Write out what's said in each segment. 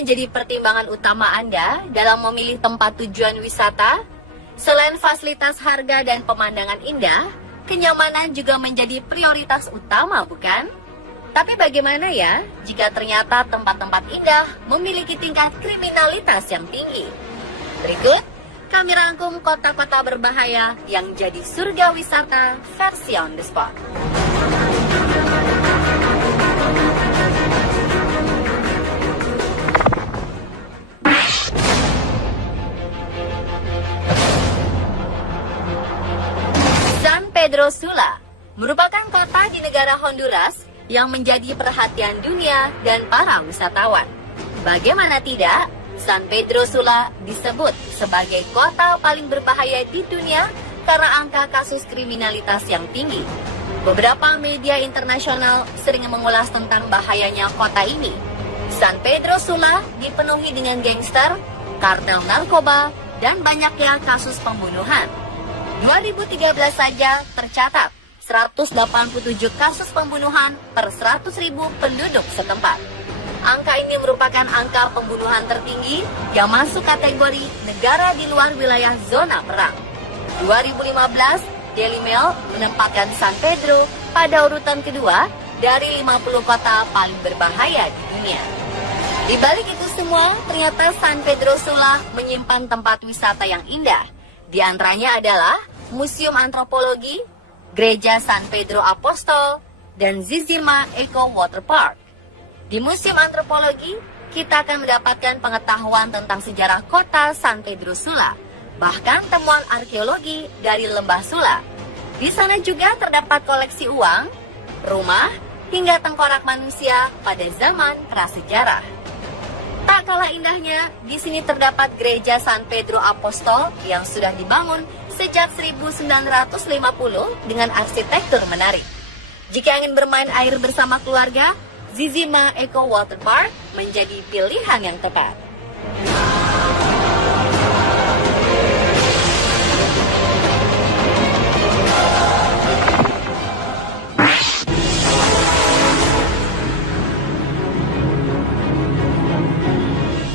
menjadi pertimbangan utama Anda dalam memilih tempat tujuan wisata? Selain fasilitas harga dan pemandangan indah, kenyamanan juga menjadi prioritas utama, bukan? Tapi bagaimana ya jika ternyata tempat-tempat indah memiliki tingkat kriminalitas yang tinggi? Berikut, kami rangkum kota-kota berbahaya yang jadi surga wisata versi on the spot. San Pedro Sula merupakan kota di negara Honduras yang menjadi perhatian dunia dan para wisatawan. Bagaimana tidak, San Pedro Sula disebut sebagai kota paling berbahaya di dunia karena angka kasus kriminalitas yang tinggi. Beberapa media internasional sering mengulas tentang bahayanya kota ini. San Pedro Sula dipenuhi dengan gangster, kartel narkoba, dan banyaknya kasus pembunuhan. 2013 saja tercatat 187 kasus pembunuhan per 100.000 penduduk setempat. Angka ini merupakan angka pembunuhan tertinggi yang masuk kategori negara di luar wilayah zona perang. 2015, Daily Mail menempatkan San Pedro pada urutan kedua dari 50 kota paling berbahaya di dunia. Di balik itu semua, ternyata San Pedro Sula menyimpan tempat wisata yang indah. Di antaranya adalah Museum Antropologi, Gereja San Pedro Apostol, dan Zizima Eco Water Park. Di Museum Antropologi, kita akan mendapatkan pengetahuan tentang sejarah kota San Pedro Sula, bahkan temuan arkeologi dari Lembah Sula. Di sana juga terdapat koleksi uang, rumah, hingga tengkorak manusia pada zaman prasejarah. Tak kalah indahnya, di sini terdapat Gereja San Pedro Apostol yang sudah dibangun sejak 1950 dengan arsitektur menarik. Jika ingin bermain air bersama keluarga, Zizima Eco Water Park menjadi pilihan yang tepat.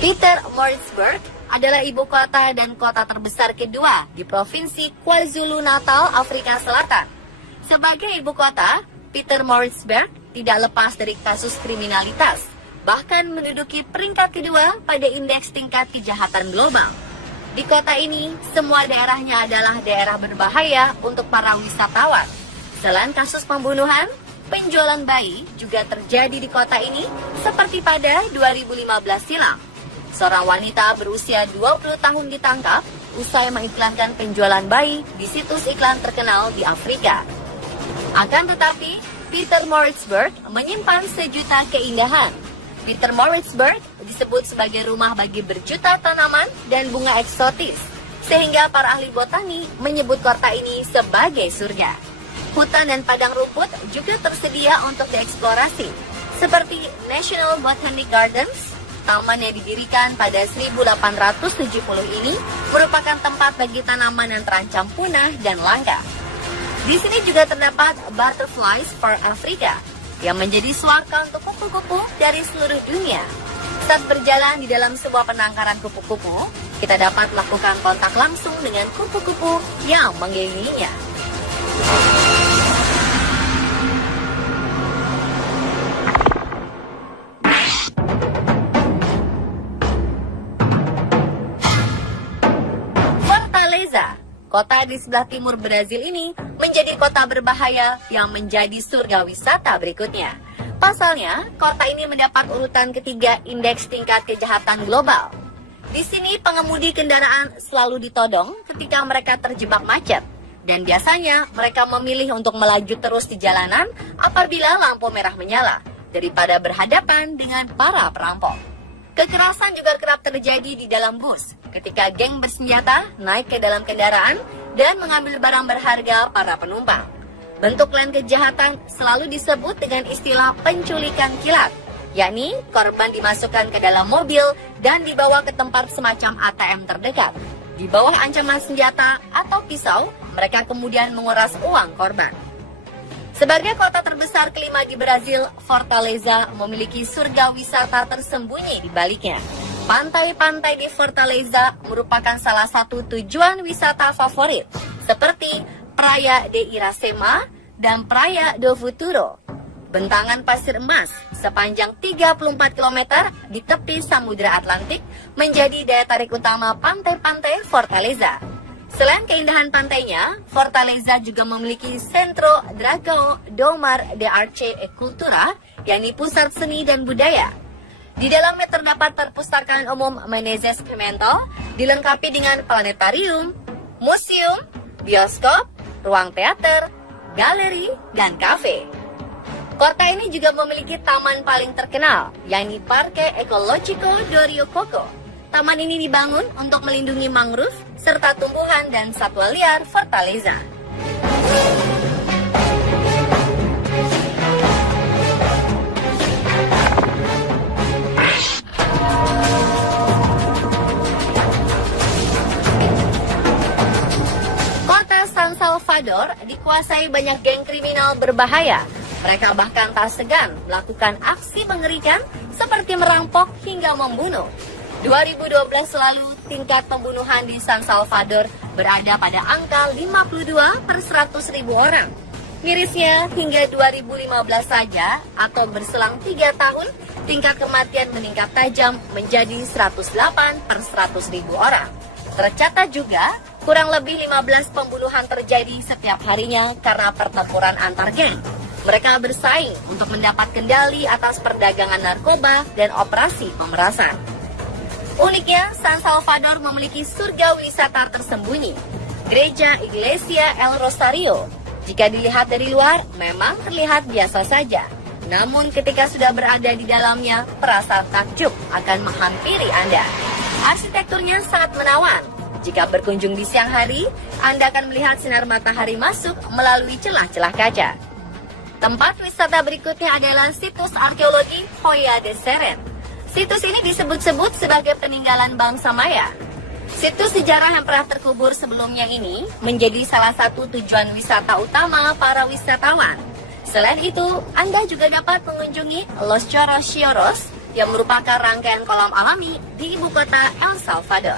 Pietermaritzburg adalah ibu kota dan kota terbesar kedua di Provinsi KwaZulu-Natal, Afrika Selatan. Sebagai ibu kota, Pietermaritzburg tidak lepas dari kasus kriminalitas, bahkan menduduki peringkat kedua pada indeks tingkat kejahatan global. Di kota ini, semua daerahnya adalah daerah berbahaya untuk para wisatawan. Selain kasus pembunuhan, penjualan bayi juga terjadi di kota ini seperti pada 2015 silam. Seorang wanita berusia 20 tahun ditangkap usai mengiklankan penjualan bayi di situs iklan terkenal di Afrika. Akan tetapi, Pietermaritzburg menyimpan sejuta keindahan. Pietermaritzburg disebut sebagai rumah bagi berjuta tanaman dan bunga eksotis, sehingga para ahli botani menyebut kota ini sebagai surga. Hutan dan padang rumput juga tersedia untuk dieksplorasi, seperti National Botanic Gardens. Taman yang didirikan pada 1870 ini merupakan tempat bagi tanaman yang terancam punah dan langka. Di sini juga terdapat Butterflies for Africa yang menjadi suaka untuk kupu-kupu dari seluruh dunia. Saat berjalan di dalam sebuah penangkaran kupu-kupu, kita dapat melakukan kontak langsung dengan kupu-kupu yang mengelilinginya. Kota di sebelah timur Brazil ini menjadi kota berbahaya yang menjadi surga wisata berikutnya. Pasalnya, kota ini mendapat urutan ketiga indeks tingkat kejahatan global. Di sini pengemudi kendaraan selalu ditodong ketika mereka terjebak macet. Dan biasanya mereka memilih untuk melaju terus di jalanan apabila lampu merah menyala, daripada berhadapan dengan para perampok. Kekerasan juga kerap terjadi di dalam bus ketika geng bersenjata naik ke dalam kendaraan dan mengambil barang berharga para penumpang. Bentuk lain kejahatan selalu disebut dengan istilah penculikan kilat, yakni korban dimasukkan ke dalam mobil dan dibawa ke tempat semacam ATM terdekat. Di bawah ancaman senjata atau pisau, mereka kemudian menguras uang korban. Sebagai kota terbesar kelima di Brazil, Fortaleza memiliki surga wisata tersembunyi di baliknya. Pantai-pantai di Fortaleza merupakan salah satu tujuan wisata favorit, seperti Praia de Iracema dan Praia do Futuro. Bentangan pasir emas sepanjang 34 km di tepi Samudra Atlantik menjadi daya tarik utama pantai-pantai Fortaleza. Selain keindahan pantainya, Fortaleza juga memiliki Centro Dragão do Mar de Arte e Cultura, yakni pusat seni dan budaya. Di dalamnya terdapat perpustakaan umum Menezes Pimentel, dilengkapi dengan planetarium, museum, bioskop, ruang teater, galeri, dan kafe. Kota ini juga memiliki taman paling terkenal, yakni Parque Ecológico do Rio Coco. Taman ini dibangun untuk melindungi mangrove serta tumbuhan dan satwa liar Fortaleza. Kota San Salvador dikuasai banyak geng kriminal berbahaya. Mereka bahkan tak segan melakukan aksi mengerikan seperti merampok hingga membunuh. 2012 lalu, tingkat pembunuhan di San Salvador berada pada angka 52 per 100.000 orang. Mirisnya, hingga 2015 saja, atau berselang 3 tahun, tingkat kematian meningkat tajam menjadi 108 per 100.000 orang. Tercatat juga, kurang lebih 15 pembunuhan terjadi setiap harinya karena pertempuran antar geng. Mereka bersaing untuk mendapat kendali atas perdagangan narkoba dan operasi pemerasan. Uniknya, San Salvador memiliki surga wisata tersembunyi, Gereja Iglesia El Rosario. Jika dilihat dari luar, memang terlihat biasa saja. Namun ketika sudah berada di dalamnya, perasaan takjub akan menghampiri Anda. Arsitekturnya sangat menawan. Jika berkunjung di siang hari, Anda akan melihat sinar matahari masuk melalui celah-celah kaca. Tempat wisata berikutnya adalah situs arkeologi Hoya de Seren. Situs ini disebut-sebut sebagai peninggalan bangsa Maya. Situs sejarah yang pernah terkubur sebelumnya ini menjadi salah satu tujuan wisata utama para wisatawan. Selain itu, Anda juga dapat mengunjungi Los Chorros yang merupakan rangkaian kolam alami di ibu kota El Salvador.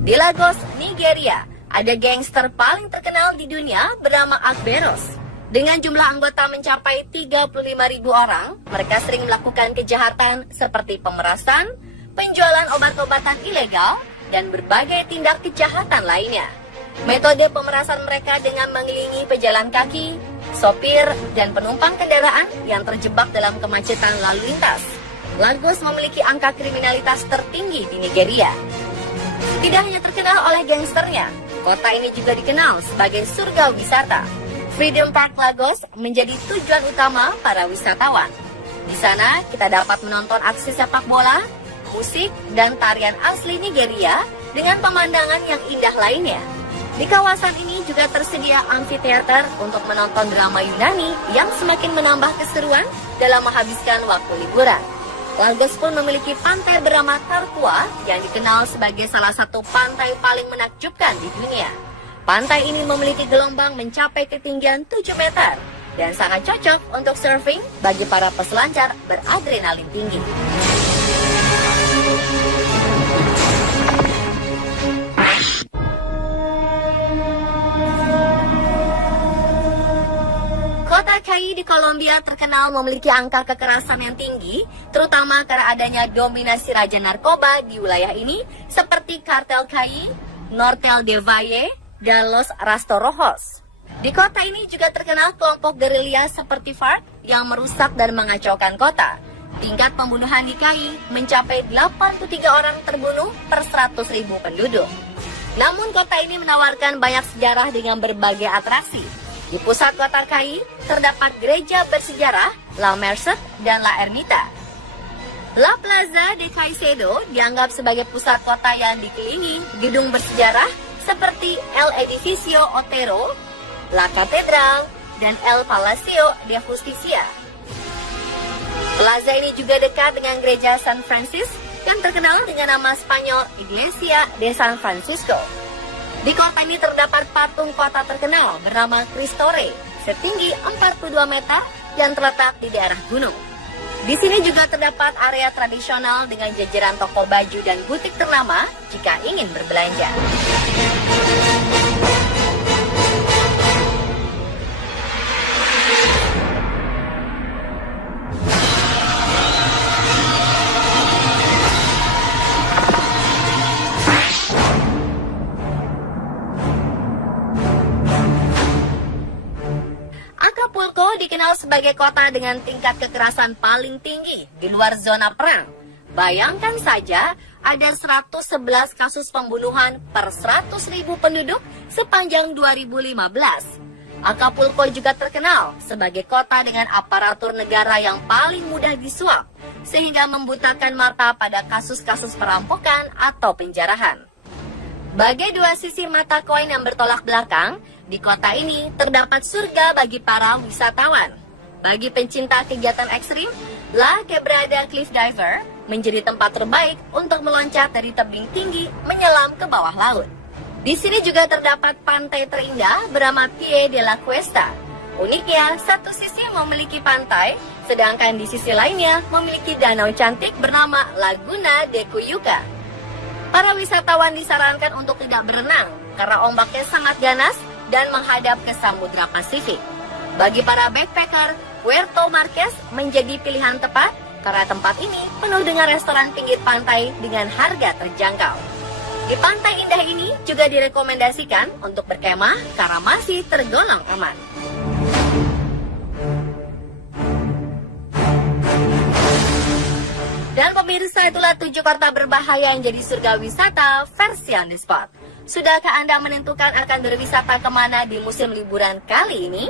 Di Lagos, Nigeria, ada gangster paling terkenal di dunia bernama Agberos. Dengan jumlah anggota mencapai 35.000 orang, mereka sering melakukan kejahatan seperti pemerasan, penjualan obat-obatan ilegal, dan berbagai tindak kejahatan lainnya. Metode pemerasan mereka dengan mengelilingi pejalan kaki, sopir, dan penumpang kendaraan yang terjebak dalam kemacetan lalu lintas. Lagos memiliki angka kriminalitas tertinggi di Nigeria. Tidak hanya terkenal oleh gangsternya, kota ini juga dikenal sebagai surga wisata. Freedom Park Lagos menjadi tujuan utama para wisatawan. Di sana kita dapat menonton aksi sepak bola, musik, dan tarian asli Nigeria dengan pemandangan yang indah lainnya. Di kawasan ini juga tersedia amphitheater untuk menonton drama Yunani yang semakin menambah keseruan dalam menghabiskan waktu liburan. Lagos pun memiliki pantai bernama Tarkwa yang dikenal sebagai salah satu pantai paling menakjubkan di dunia. Pantai ini memiliki gelombang mencapai ketinggian 7 meter dan sangat cocok untuk surfing bagi para peselancar beradrenalin tinggi. Kota Cali di Kolombia terkenal memiliki angka kekerasan yang tinggi, terutama karena adanya dominasi raja narkoba di wilayah ini, seperti kartel Cali, Nortel de Valle, dan Los Rastorojos. Di kota ini juga terkenal kelompok gerilya seperti FARC yang merusak dan mengacaukan kota. Tingkat pembunuhan di Cali mencapai 83 orang terbunuh per 100.000 penduduk. Namun kota ini menawarkan banyak sejarah dengan berbagai atraksi. Di pusat kota Cali terdapat gereja bersejarah La Merced dan La Ermita. La Plaza de Caicedo dianggap sebagai pusat kota yang dikelilingi gedung bersejarah seperti El Edificio Otero, La Catedral, dan El Palacio de Justicia. Plaza ini juga dekat dengan gereja San Francis yang terkenal dengan nama Spanyol Iglesia de San Francisco. Di kota ini terdapat patung kota terkenal bernama Cristo Rey setinggi 42 meter yang terletak di daerah gunung. Di sini juga terdapat area tradisional dengan jajaran toko baju dan butik ternama jika ingin berbelanja. Acapulco dikenal sebagai kota dengan tingkat kekerasan paling tinggi di luar zona perang. Bayangkan saja, ada 111 kasus pembunuhan per 100.000 penduduk sepanjang 2015. Acapulco juga terkenal sebagai kota dengan aparatur negara yang paling mudah disuap, sehingga membutakan mata pada kasus-kasus perampokan atau penjarahan. Bagai dua sisi mata koin yang bertolak belakang, di kota ini terdapat surga bagi para wisatawan. Bagi pencinta kegiatan ekstrim, La Quebrada Cliff Diver menjadi tempat terbaik untuk meloncat dari tebing tinggi menyelam ke bawah laut. Di sini juga terdapat pantai terindah bernama Pie de la Cuesta. Uniknya, satu sisi memiliki pantai, sedangkan di sisi lainnya memiliki danau cantik bernama Laguna de Cuyuca. Para wisatawan disarankan untuk tidak berenang karena ombaknya sangat ganas dan menghadap ke Samudra Pasifik. Bagi para backpacker, Puerto Marquez menjadi pilihan tepat karena tempat ini penuh dengan restoran pinggir pantai dengan harga terjangkau. Di pantai indah ini juga direkomendasikan untuk berkemah karena masih tergolong aman. Dan pemirsa, itulah 7 kota berbahaya yang jadi surga wisata versi On The Spot. Sudahkah Anda menentukan akan berwisata kemana di musim liburan kali ini?